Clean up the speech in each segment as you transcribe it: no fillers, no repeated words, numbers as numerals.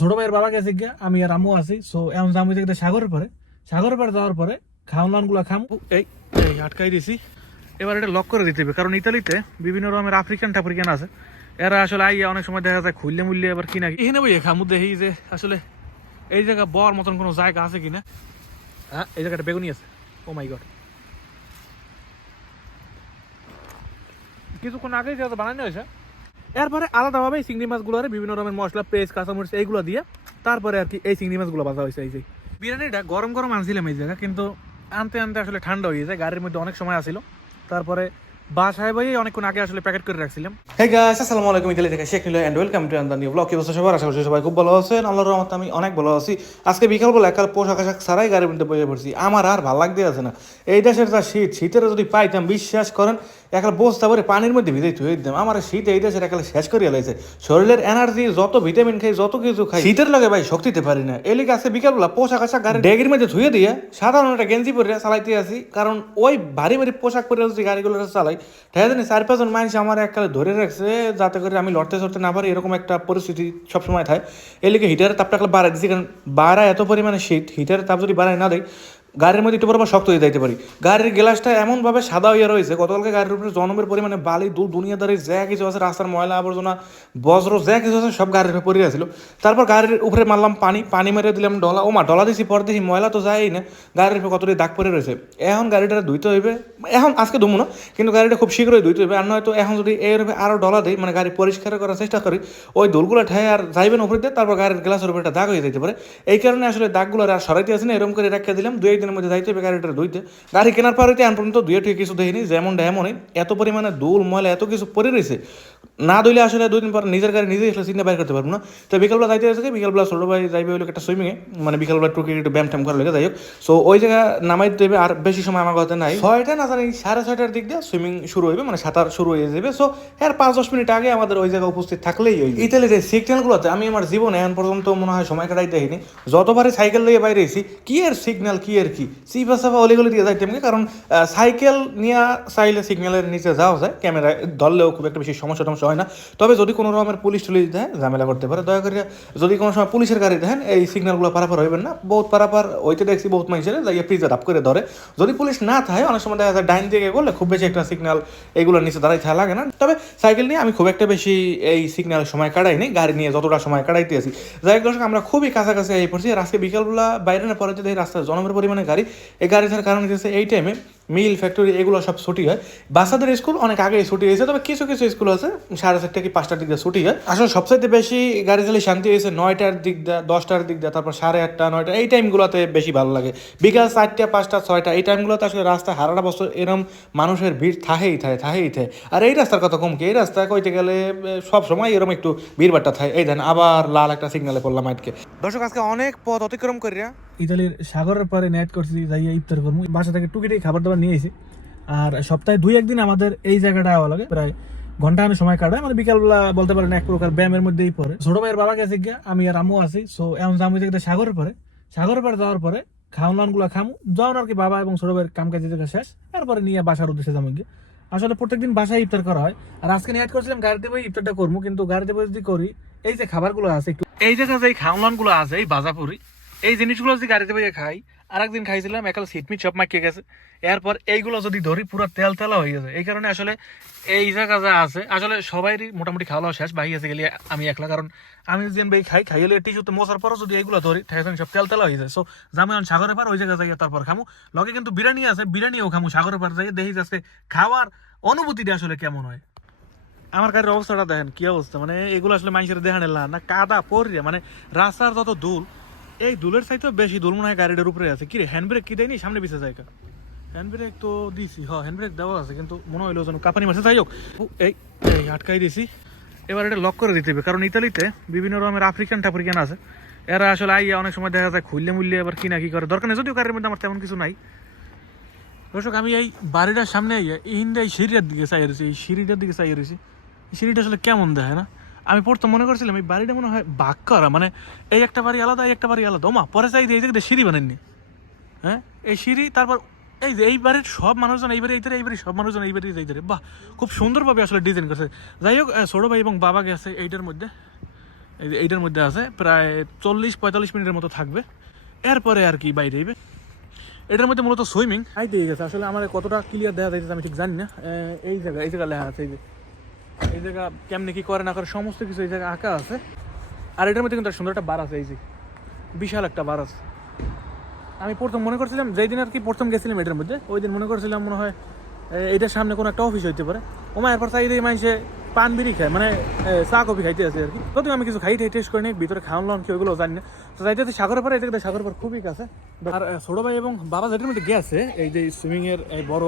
ছোট ভাইয়ের বাবা গেছে গিয়া, আমি আর আম্মু আছি। সো এখন যাবো যে সাগরের পরে যাওয়ার পরে খাওয়ান গুলা খাম। এই এই আটকাই দিছি। এবার এটা লক করে দিতে হবে, কারণ ইতালিতে বিভিন্ন রকমের আফ্রিকান টাফ্রিকান আছে। এরা আসলে আইয়া অনেক সময় দেখা যায় খুললে মুললে আবার কিনা এখানে বই খামু দেখি যে আসলে এই জায়গা বর মতন কোনো জায়গা আছে কিনা। হ্যাঁ, এই জায়গাটা বেগুনি আছে। ও মাই গড, কিছুক্ষণ আগেই যেহেতু বানানো হয়েছে। এরপরে আলাদাভাবে চিংড়ি মাছগুলোর বিভিন্ন রকমের মশলা, পেস্ট, কাঁচামরিচ এইগুলো দিয়ে তারপরে আর কি এই চিংড়ি মাছগুলো ভাজা হয়েছে। এই যে বিরিয়ানিটা গরম গরম আনছিলাম এই জায়গা, কিন্তু আনতে আনতে আসলে ঠান্ডা হয়ে যায়, গাড়ির মধ্যে অনেক সময় আসিল। তারপরে বাসায় বই অনেকক্ষণ আগে আসলে প্যাকেট করে রাখছিলাম। হে গাইস, আসসালামু আলাইকুম। ইতালি থেকে Sheikh Niloy and welcome to another new blog. কি অবস্থা সবার? আশা করছি সবাই খুব ভালো আছেন। আল্লাহর রহমতে আমি অনেক ভালো আছি। আজকে বিকালবেলা একাল পোশাক আশাক ছাড়াই গাড়ির মধ্যে বসে পড়ছি। আমার আর ভালো লাগতে আছে না। এই দেশের যা শীত, শীতের যদি পাইতাম বিশ্বাস করেন একাল বস্তা ভরে পানির মধ্যে ভিজে ধুয়ে দিতাম। আমার শীত এই দেশের একাল শেষ করিয়া লাইছে। শরীরের এনার্জি যত ভিটামিন খাই, যত কিছু খাই, শীতের লগে ভাই শক্তিতে পারি না। এলিকে আজকে বিকালবেলা পোশাক আশাক গাড়ি ডেগির মধ্যে ধুয়ে দিয়ে সাধারণ একটা গেঞ্জি পরে চালাইতে আসি। কারণ ওই ভারী ভারী পোশাক পরে যদি গাড়িগুলো চালাই, ঠিক আছে, 4-5 জন মানুষ আমার এককালে ধরে রাখছে যাতে করে আমি লড়তে চড়তে না পারি, এরকম একটা পরিস্থিতি সবসময় থাকে। এলিকে হিটারের তাপটা বাড়াই দিচ্ছি, কারণ বাড়ায় এত পরিমাণে শীত, হিটারের তাপ যদি বাড়ায় না দেয় গাড়ির মধ্যে একটু বরাবর শক্ত হয়ে যাইতে পারি। গাড়ির গ্লাসটা এমনভাবে সাদা হয়ে রয়েছে, গতকালকে গাড়ির উপরে জনমের পরিমাণে বালি দুল দুনিয়াদারি যা কিছু আছে, রাস্তার ময়লা আবর্জনা বজ্র যা কিছু আছে সব গাড়ির উপরে পড়ে আসছিল। তারপর গাড়ির উপরে মারলাম পানি মেরে দিলাম ডলা। ডলা দিছি, পরে দেখি ময়লা তো যায়ই না, গাড়ির উপরে কতটি দাগ পড়ে রয়েছে। এখন গাড়িটা ধুইতে হইবে, এখন আজকে ধুমো না, কিন্তু গাড়িটা খুব শীঘ্রই ধুইতে হইবে। আর নয়তো এখন যদি এর আরও ডলা দিই, মানে গাড়ি পরিষ্কার করার চেষ্টা করি, ওই দুলগুলো ঠায় আর যাইবেন উপরে দিয়ে, তারপর গাড়ির গ্লাসের উপরে একটা দাগ হয়ে যেতে পারে। এই কারণে আসলে দাগগুলো আর সরাইতে আসে না, এরকম করে রেখে দিলাম। 2-1 দিনের মধ্যে যাইতে হবে গাড়িটা ধুইতে। গাড়ি কেনার পর হইতে এখন পর্যন্ত ধুয়ে ঠিক কিছু দেয়নি, যেমনটা এমনই এত পরিমাণে দুল ময়লা এত কিছু পরে রয়েছে, না ধুইলে আসলে 2 দিন পর নিজের গাড়ি নিজেই আসলে চিন্তা বাইর করতে পারবো না। তো বিকালবেলা যাইতে আছে, বিকালবেলা ছোটো ভাই যাইবে হইলো একটা সুইমিংয়ে, মানে বিকালবেলা টুকি একটু ব্যায়াম ট্যাম করা লেগে যাই হোক। সো ওই জায়গা নামাই দেবে, আর বেশি সময় আমার কথা নাই। 6টা না জানি 6:30টার দিক দিয়ে সুইমিং শুরু হইবে, মানে সাঁতার শুরু হয়ে যাবে। সো এর 5-10 মিনিট আগে আমাদের ওই জায়গায় উপস্থিত থাকলেই ওই ইতালির এই সিগন্যালগুলোতে আমি আমার জীবনে এখন পর্যন্ত মনে হয় সময় কাটাই দেখিনি। যতবারই সাইকেল নিয়ে বাইরে এসেছি, কি এর সিগন্যাল, কি এর কি চিপা চাপা অলিগলি দিয়ে যাইতাম, কারণ সাইকেল নিয়ে চাইলে সিগন্যালের নিচে যাওয়া যায়, ক্যামেরায় ধরলেও খুব একটা বেশি সমস্যা টমস্যা হয় না। তবে যদি কোনো রকমের পুলিশ টুলিশ দেয় ঝামেলা করতে পারে। দয়া করে যদি কোনো সময় পুলিশের গাড়ি দেখেন এই সিগন্যালগুলো পারাপার হইবেন না। বহুত পারাপার হইতে দেখছি, বহুত মানুষের যাইয়ে প্রিজার আপ করে ধরে। যদি পুলিশ না থাকে অনেক সময় দেখা যায় ডাইন দিকে করলে খুব বেশি একটা সিগন্যাল এগুলোর নিচে দাঁড়াই থাকা লাগে না। তবে সাইকেল নিয়ে আমি খুব একটা বেশি এই সিগন্যালের সময় কাটাইনি, গাড়ি নিয়ে যতটা সময় কাটাইতে আছি। যাই হোক দর্শক, আমরা খুবই কাছাকাছি এই পড়ছি। আর আজকে বিকালবেলা বাইরে না পরে যদি রাস্তায় জনমের পরিমাণে গাড়ি, এই গাড়ি থাকার কারণ হচ্ছে এই টাইমে মিল ফ্যাক্টরি এগুলো সব ছুটি হয়। বাচ্চাদের স্কুল অনেক আগেই ছুটি হয়েছে, তবে কিছু কিছু স্কুল আছে 4:30 কি 5টার দিক দিয়ে ছুটি হয়। আসলে সবচাইতে বেশি গাড়ি চালিয়ে শান্তি হয়েছে 9টার দিক দিয়ে, 10টার দিক দিয়ে, তারপর 8:30, 9টা এই টাইমগুলোতে বেশি ভালো লাগে। বিকাল 4টা, 5টা, 6টা এই টাইমগুলোতে আসলে রাস্তা হারাটা বছর এরম মানুষের ভিড় থাকেই থাকে। আর এই রাস্তার কথা কম কি, এই রাস্তা কইতে গেলে সব সময় এরকম একটু ভিড়ভাট্টা থাকে। এই দেন আবার লাল একটা সিগনালে পড়লাম আটকে। দর্শক, আজকে অনেক পথ অতিক্রম করিয়া ইতালির সাগরের পারে নেট করছি, যাইয়া ইফতার করবো। বাসা থেকে টুকিটাই খাবার দাবার নিয়ে এসেছি। আর সপ্তাহে 2-1 দিন আমাদের এই জায়গাটা আওয়া লাগে, প্রায় ঘন্টা আমি সময় কাটায়, মানে বিকালবেলা বলতে পারেন এক প্রকার ব্যায়ামের মধ্যেই পড়ে। ছোট ভাইয়ের বাবা গেছে গিয়া, আমি আর আম্মু আছি। সো এখন যাবো যে সাগরের পারে যাওয়ার পরে খাওয়ান গুলা খামু যাওয়ার আর কি, বাবা এবং ছোট ভাইয়ের কাম কাজ শেষ, এরপরে নিয়ে বাসার উদ্দেশ্যে যাবো গিয়ে। আসলে প্রত্যেকদিন বাসায় ইফতার করা হয়। আর আজকে নিয়ে করছিলাম গাড়িতে বই ইফতারটা করবো, কিন্তু গাড়িতে বই যদি করি এই যে খাবারগুলো আছে একটু, এই জায়গা যে খাওয়ান গুলো আছে, এই বাজাপুরি এই জিনিসগুলো যদি গাড়িতে বইয়ে খাই। আর একদিন খাইছিলাম একাল সিটমিট সব মাখিয়ে গেছে। এরপর এইগুলো যদি ধরি পুরো তেল তেলা হয়ে গেছে। এই কারণে আসলে এই জায়গা যা আছে আসলে সবাইরই মোটামুটি খাওয়া দাওয়া শেষ, বাহি আছে গেলে আমি একলা। কারণ আমি যেন ভাই খাইলে টিস্যুতে মশার পরও যদি এইগুলো ধরি ঠেকাছেন সব তেল তেলা হয়ে যায়। সো যাবো এখন সাগরের পার, ওই জায়গা যাই তারপর খামু। লগে কিন্তু বিরিয়ানি আছে, বিরিয়ানিও খামু সাগরের পার যাই, দেখি আজকে খাওয়ার অনুভূতিটা আসলে কেমন হয়। আমার গাড়ির অবস্থাটা দেখেন কি অবস্থা, মানে এগুলো আসলে মানুষের দেখানে না কাদা পড়িয়া, মানে রাস্তার যত দুল, এই দুলের চাইতেও বেশি দুল মনে হয় গাড়িটার উপরে আছে। কি রে, হ্যান্ড ব্রেক কি দেয়নি সামনে পিছিয়ে যায়? হ্যান্ড ব্রেক তো দিছি, হ্যান্ড ব্রেক দেওয়া আছে, কিন্তু মনে হইলো যেন কাপানি মারছে। যাই হোক, এই এই আটকাই দিছি। এবার এটা লক করে দিতে হবে, কারণ ইতালিতে বিভিন্ন রকমের আফ্রিকান টাফ্রিকান আছে। এরা আসলে আইয়া অনেক সময় দেখা যায় খুললে মুললে আবার কিনা কি করে, দরকার নেই। যদিও গাড়ির মধ্যে আমার তেমন কিছু নাই। দর্শক, আমি এই বাড়িটার সামনে আইয়া এই সিঁড়িটার দিকে চাই রয়েছি, এই সিঁড়িটার দিকে চাই রয়েছি। এই সিঁড়িটা আসলে কেমন দেখে না, আমি পড়তে মনে করছিলাম এই বাড়িটা মনে হয় বাক করা, মানে এই একটা বাড়ি আলাদা, এই একটা বাড়ি আলাদা। ওমা, পরে চাই এই জায়গায় সিঁড়ি বানাননি। হ্যাঁ, এই সিঁড়ি, তারপর এই যে এই বাড়ির সব মানুষজন এই বাড়ি সব মানুষজন এই বাড়ি যাইতে। বাহ, খুব সুন্দরভাবে আসলে ডিজাইন করছে। যাই হোক, ছোটো ভাই এবং বাবা গেছে এইটার মধ্যে। এইটার মধ্যে আছে প্রায় 40-45 মিনিটের মতো থাকবে, এরপরে আর কি বাইরে যাইবে। এটার মধ্যে মূলত সুইমিং হাইতে গেছে। আসলে আমার কতটা ক্লিয়ার দেখা যাইতেছে আমি ঠিক জানি না। এই জায়গা লেখা আছে, এই জায়গা কেমনি কি করে না করে সমস্ত কিছু এই জায়গায় আঁকা আছে। আর এটার মধ্যে কিন্তু সুন্দর একটা বার আছে, এই যে বিশাল একটা বার আছে। আমি প্রথম মনে করছিলাম যেই দিন আর কি প্রথম গেছিলাম এটার মধ্যে, ওই দিন মনে করছিলাম মনে হয় এইটার সামনে কোনো একটা অফিস হইতে পারে। ওমা এরপর চাই দিয়ে মানুষে পান বিড়ি খায়, মানে চা কফি খাইতে আছে আর কি। প্রথমে আমি কিছু টেস্ট করে নিই, ভিতরে খাওয়ান লন কি ওইগুলো জানি না। তো যাইতে সাগরের পারে, এটা সাগরের পার খুবই কাছে। আর ছোট ভাই এবং বাবা যেটার মধ্যে গেছে এই যে সুইমিংয়ের এই বড়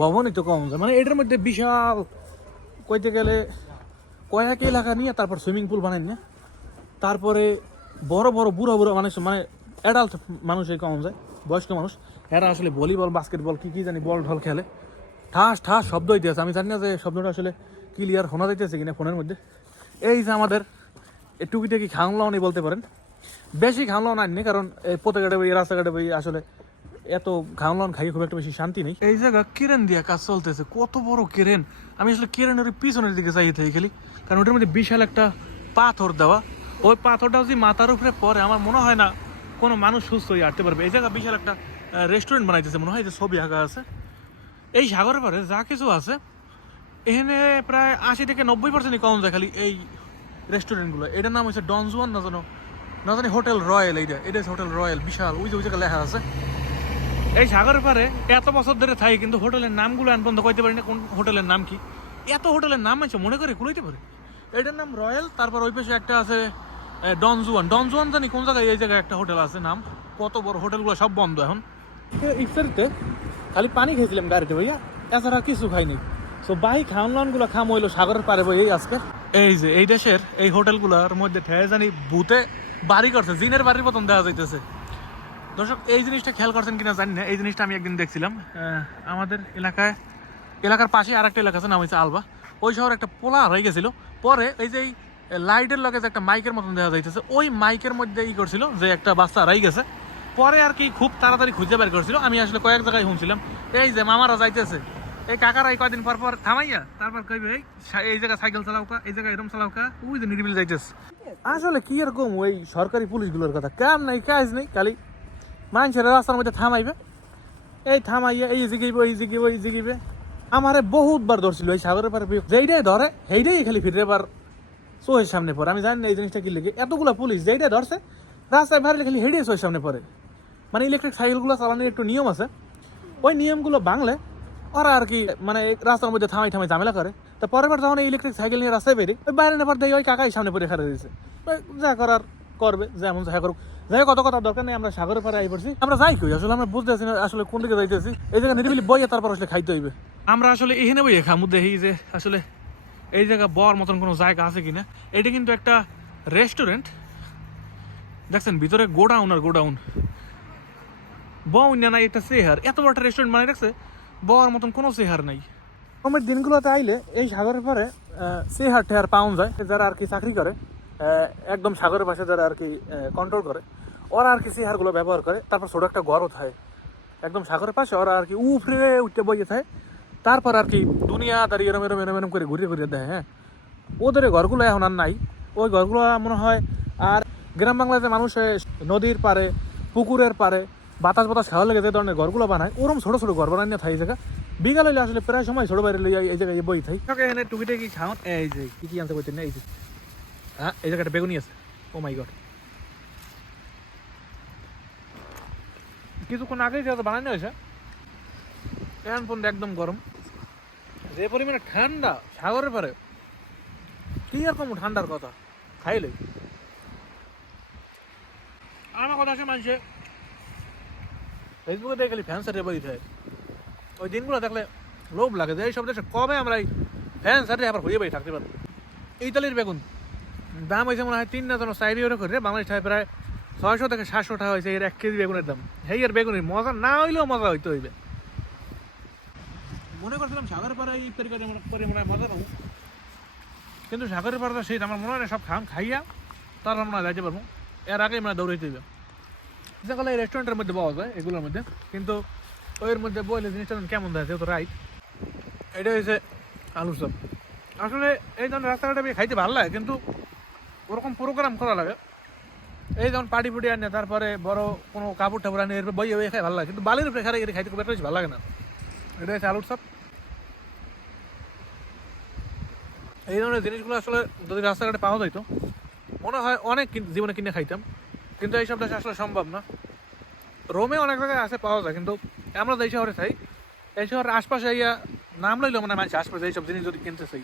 ভবনই তো কম যায়, মানে এটার মধ্যে বিশাল কইতে গেলে কয়েক এলাকা নিয়ে তারপর সুইমিং পুল বানাই না। তারপরে বড় বড় বুড়ো মানুষ, মানে অ্যাডাল্ট মানুষ এই কম যায়, বয়স্ক মানুষ, এরা আসলে ভলিবল বাস্কেটবল কি জানি বল ঢল খেলে। ঠাস ঠাস শব্দ হইতেছে, আমি জানি না যে শব্দটা আসলে ক্লিয়ার শোনা যাইতেছে কিনা ফোনের মধ্যে। এই যে আমাদের টুকিটাকি খাওয়াও নেই বলতে পারেন, বেশি খাওয়াও আননি, কারণ পথেঘাটে বই রাস্তাঘাটে বই আসলে এত খাওয়ান খাইয়ে খুব একটা বেশি শান্তি নেই। এই জায়গা কেরেন দিয়া কাজ চলতেছে, কত বড় কেরেন! আমি আসলে কেরেনের পিছনের দিকে চাইতে থাকি খালি, কারণ ওটার মধ্যে বিশাল একটা পাথর দেওয়া। ওই পাথরটা যদি মাথার উপরে পড়ে আমার মনে হয় না কোনো মানুষ সুস্থ হয়ে হাঁটতে পারবে। এই জায়গা বিশাল একটা রেস্টুরেন্ট বানাইতেছে, মনে হয় যে ছবি আঁকা আছে। এই সাগরের পারে যা কিছু আছে এখানে প্রায় 80-90% কম যায় খালি এই রেস্টুরেন্টগুলো। এটার নাম হচ্ছে ডনজুয়ান না জানি হোটেল রয়্যাল। এটা হোটেল রয়্যাল, বিশাল ওই জায়গায় লেখা আছে। এই সাগরের পারে এত বছর ধরে থাকি, কিন্তু হোটেলের নামগুলো আমি বন্ধ করতে পারি না কোন হোটেলের নাম কি। এত হোটেলের নাম আছে মনে করে কুলাইতে পারে। এটার নাম রয়্যাল, তারপর ওই পাশে একটা আছে ডনজুয়ান জানি কোন জায়গায়। এই জায়গায় একটা হোটেল আছে, নাম কত বড়। হোটেলগুলো সব বন্ধ এখন। ইফতারিতে খালি পানি খেয়েছিলাম গাড়িতে ভাইয়া, এছাড়া কিছু খাইনি। সো বাই খাওয়ানগুলো খাম হইলো সাগরের পারে বই আজকে। এই যে এই দেশের এই হোটেলগুলোর মধ্যে ঠেয়ে জানি ভূতে বাড়ি করছে, জিনের বাড়ির মতন দেখা যাইতেছে। দর্শক এই জিনিসটা খেয়াল করছেন কিনা জানি না, এই জিনিসটা আমি একদিন দেখছিলাম আমাদের এলাকার পাশে আর একটা এলাকা আছে, নাম হচ্ছে আলবা। ওই শহরে একটা পোলা হয়ে গেছিলো। পরে এই যে লাইটের লগে যে একটা মাইকের মতন দেখা যাইতেছে, ওই মাইকের মধ্যে করছিল যে একটা বাচ্চা হারাই গেছে। পরে আর কি খুব তাড়াতাড়ি খুঁজে বের করছিল। আমি আসলে কয়েক জায়গায় শুনছিলাম এই যে মামারা যাইতেছে, এই কাকারা এই কয়দিন পর পর থামাইয়া তারপর কইবে এই জায়গায় সাইকেল চালাওকা, এই জায়গায় এরম চালাওকা, ওই যে নিরিবিল যাইতেছে। আসলে কি এরকম ওই সরকারি পুলিশগুলোর কথা, কাম নাই কাজ নেই, খালি মানুষের রাস্তার মধ্যে থামাইবে, এই থামাইয়া এই জিগিবে। আমারে বহুতবার ধরছিল এই সাগরের পারে, যেইটাই ধরে সেইটাই খালি ফিরে বার চোখের সামনে পড়ে। আমি জানি না এই জিনিসটা কি লেগে এতগুলো পুলিশ যেইটা ধরছে রাস্তায় বাইরে খালি হেঁটে চোখের সামনে পড়ে। মানে ইলেকট্রিক সাইকেলগুলো চালানোর একটু নিয়ম আছে, ওই নিয়মগুলো বাংলে ওরা আর কি মানে রাস্তার মধ্যে থামাই ঝামেলা করে। তো পরের বার যখন ইলেকট্রিক সাইকেল নিয়ে রাস্তায় বেরি, ওই বাইরে নেবার দিয়ে ওই কাকাই সামনে পড়ে খাড়া দিয়েছে। যা করার করবে, যেমন যা করুক। যাই কত কথা দরকার নেই, আমরা সাগরের পাড়ে আই পড়ছি। আমরা যাই কই আসলে আমরা বুঝতে পারছি না আসলে কোন দিকে যাইতেছি। এই জায়গা নিরিবিলি বইয়ে তারপর আসলে খাইতে হইবে। আমরা আসলে এখানে বইয়ে খামু দেখি যে আসলে এই জায়গা বর মতন কোনো জায়গা আছে কিনা। এটা কিন্তু একটা রেস্টুরেন্ট, দেখছেন ভিতরে গোডাউন আর গোডাউন, বউনা নাই একটা চেহার। এত বড় একটা রেস্টুরেন্ট মানে রাখছে, বর মতন কোনো চেহার নাই। গরমের দিনগুলোতে আইলে এই সাগরের পারে চেহার টেহার পাউন যায়। যারা আর কি চাকরি করে একদম সাগরের পাশে, যারা আর কি কন্ট্রোল করে, ওরা আর কি চেহারগুলো ব্যবহার করে। তারপর ছোটো একটা ঘরও থাকে একদম সাগরের পাশে, ওরা আর কি উফরে উঠতে বইয়ে থাকে। তারপর আর কি দুনিয়া দাঁড়িয়ে এরম করে ঘুরিয়ে দেয়। হ্যাঁ, ওদের ঘরগুলো এখন আর নাই। ওই ঘরগুলো মনে হয় আর গ্রাম বাংলাতে মানুষ নদীর পারে পুকুরের পারে বাতাস খাওয়া লেগে যে ধরনের ঘরগুলো বানায়, ওরম ছোটো ছোটো ঘর বানায় থাই জায়গা। বিকাল হইলে আসলে প্রায় সময় ছোটো বাইরে এই জায়গায় বই থাই। এখানে টুকিটাকি খাওয়ান। এই যে কি আনতে বলছেন না, এই যে হ্যাঁ এই জায়গাটা বেগুনি আছে। ও মাই গড, কিছুক্ষণ আগেই যেহেতু বানানো হয়েছে, এখন পর্যন্ত একদম গরম। যে পরিমাণে ঠান্ডা সাগরের পারে, কি এরকম ঠান্ডার কথা খাইলে। আমার কথা আছে মানুষে ফেসবুকে দেখে খালি ফ্যান সারিয়ে বাড়ি থাকে। ওই দিনগুলো দেখলে লোভ লাগে যে এইসব দেশে কবে আমরা এই ফ্যান সারিয়ে আবার হয়ে বাড়ি থাকতে পারবো। ইতালির বেগুন দাম হয়েছে মনে হয় 3 না 4 ইউরো করে, বাংলাদেশ টাকা প্রায় 600 থেকে 700 টাকা হয়েছে এর 1 কেজি বেগুনের দাম। হেই আর বেগুনের মজা না হইলেও মজা হইতে হইবে। মনে করছিলাম সাগরের পাড়ে ইফতারি করে মনে হয় মজা পাবো, কিন্তু সাগরের পাড়াটা সেই আমার মনে হয় সব খাইয়া তারপর মনে হয় যাইতে পারবো। এর আগেই মানে দৌড়াইতে হইবে। যেগুলো এই রেস্টুরেন্টের মধ্যে পাওয়া যায় এগুলোর মধ্যে, কিন্তু ওইর মধ্যে বইলে জিনিসটা কেমন দেয় যেহেতু রাইট। এটা হচ্ছে আলুর চপ। আসলে এই ধরনের রাস্তাঘাটে খাইতে ভালো লাগে, কিন্তু ওরকম প্রোগ্রাম করা লাগে। এই যেমন পার্টি ফুটি আনে, তারপরে বড় কোনো কাপড় টাপড় আনে, এরপর বই বই খাই ভালো লাগে, কিন্তু বালির উপরে খাই খাইতে খুব একটা বেশি ভালো লাগে না। এটা হচ্ছে আলুর চপ। এই ধরনের জিনিসগুলো আসলে যদি রাস্তাঘাটে পাওয়া যাইতো মনে হয় অনেক জীবনে কিনে খাইতাম, কিন্তু এইসব দেশে আসলে সম্ভব না। রোমে অনেক জায়গায় আছে, পাওয়া যায়, কিন্তু আমরা যে শহরে চাই এই শহরের আশপাশে ইয়া নাম লইলো মানে মানুষ আশপাশে এইসব জিনিস যদি কিনতে চাই,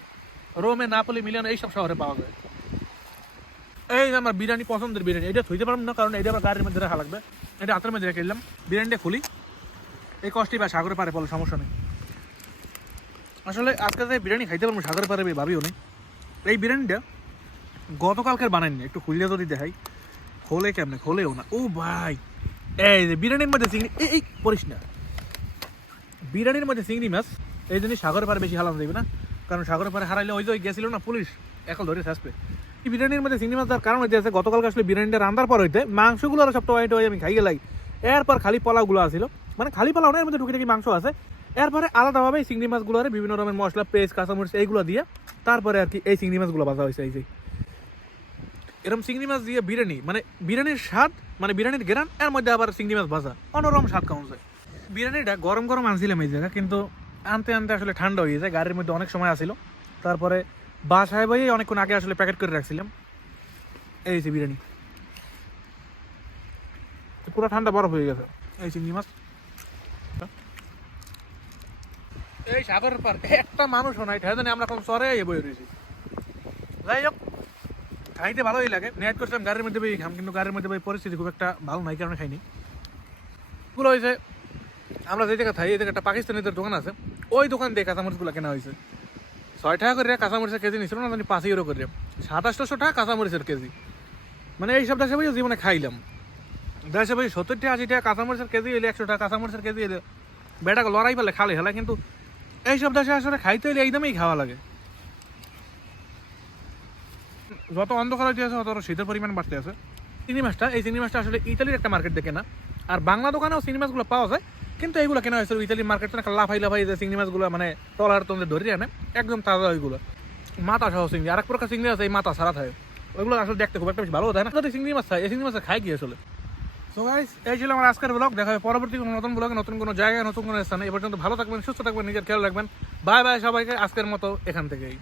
রোমে নাপোলি মিলান এইসব শহরে পাওয়া যায়। এই যে আমার বিরিয়ানি, পছন্দের বিরিয়ানি, এটা থইতে পারবো না কারণ এটা আমার গাড়ির মধ্যে রাখা লাগবে। এটা হাতের মধ্যে রেখে দিলাম, বিরিয়ানিটা খুলি, এই কষ্টই বা সাগরে পারে বলে সমস্যা নেই। আসলে আজকে যে বিরিয়ানি খাইতে পারবো সাগরে পারে ভাবিও নেই। এই বিরিয়ানিটা গতকালকের বানাইনি, একটু খুললে যদি দেখাই, খোলে কেমনে, খোলেও না। ও ভাই, এই যে বিরিয়ানির মধ্যে চিংড়ি, এই পড়িস না, বিরিয়ানির মধ্যে চিংড়ি মাছ, এই জন্য সাগরে পারে বেশি হালানো যাবে না, কারণ সাগরে পারে হারাইলে ওই যে গেছিল না পুলিশ, এখন ধরে আসবে। এই বিরিয়ানির মধ্যে চিংড়ি মাছ দেওয়ার কারণ হইতে আছে, গতকালকে আসলে বিরিয়ানিটা রান্নার পর হইতে মাংসগুলো আর সবটা ওয়াইট আমি খাই গেলাই, এরপর খালি পোলাওগুলো আসছিল, মানে খালি পোলাও না, এর মধ্যে টুকিটাকি মাংস আছে, এরপরে আলাদাভাবে চিংড়ি মাছগুলো বিভিন্ন রকমের মশলা, পেস্ট, কাঁচামরিচ এইগুলো দিয়ে তারপরে আর কি এই চিংড়ি মাছগুলো ভাজা হয়েছে। এই যে এরকম চিংড়ি মাছ দিয়ে বিরিয়ানি, মানে বিরিয়ানির স্বাদ, মানে বিরিয়ানির গ্রান, এর মধ্যে আবার চিংড়ি মাছ ভাজা, অন্যরকম স্বাদ কেমন যায়। বিরিয়ানিটা গরম গরম আনছিলাম এই জায়গা, কিন্তু আনতে আনতে আসলে ঠান্ডা হয়ে যায়, গাড়ির মধ্যে অনেক সময় আসিল, তারপরে বাসায় বই অনেকক্ষণ আগে আসলে প্যাকেট করে রাখছিলাম। এই যে বিরিয়ানি পুরো ঠান্ডা বরফ হয়ে গেছে। এই চিংড়ি মাছ, এই সাগরের পার একটা মানুষও নাই, ঠেলে জানি আমরা এখন চরে বয়ে রয়েছি। যাই হোক, খাইতে ভালোই লাগে, নেট করছিলাম গাড়ির মধ্যে বই খাম, কিন্তু গাড়ির মধ্যে বই পরিস্থিতি খুব একটা ভালো নাই, কারণে খাইনি। পুরো হয়েছে আমরা যে জায়গা থাই, এই জায়গাটা পাকিস্তানিদের দোকান আছে, ওই দোকান দিয়ে কাঁচামরিচগুলো কেনা হয়েছে। 6 টাকা করে কাঁচামরিচের কেজি নিছিল না, জানি 5 ইউরো করে, 2700 টাকা কাঁচামরিচের কেজি। মানে এইসব দেশে বই জীবনে খাইলাম, দেশে বই 70 টাকা 80 টাকা কাঁচামরিচের কেজি এলে, 100 টাকা কাঁচামরিচের কেজি এলে বেটাকে লড়াই পেলে খালে হেলা, কিন্তু এইসব দেশে আসলে খাইতে এলে এই দামেই খাওয়া লাগে। যত অন্ধকার হইতে আছে তত শীতের পরিমাণ বাড়তে আছে। চিংড়ি মাছটা, এই চিংড়ি মাছটা আসলে ইতালির একটা মার্কেট দেখে না, আর বাংলা দোকানেও চিংড়ি মাছগুলো পাওয়া যায়, কিন্তু এইগুলো কেনা হয়েছে ইতালির মার্কেট থেকে, লাফাই লাফাই যে চিংড়ি মাছগুলো মানে টলার তন্দে ধরে আনে, একদম তাজা ওইগুলো, মাথা সহ চিংড়ি। আর এক প্রকার চিংড়ি আছে এই মাথা ছাড়া থাকে, ওইগুলো আসলে দেখতে খুব একটা বেশি ভালো হয় না। যদি চিংড়ি মাছ খায়, এই চিংড়ি মাছ খাই কি আসলে। সো গাইস, এই ছিল আমার আজকের ব্লগ। দেখা হবে পরবর্তী কোনো নতুন ব্লগে, নতুন কোনো জায়গায়, নতুন কোনো স্থানে। এ পর্যন্ত ভালো থাকবেন, সুস্থ থাকবেন, নিজের খেয়াল রাখবেন। বাই বাই সবাইকে, আজকের মতো এখান থেকেই।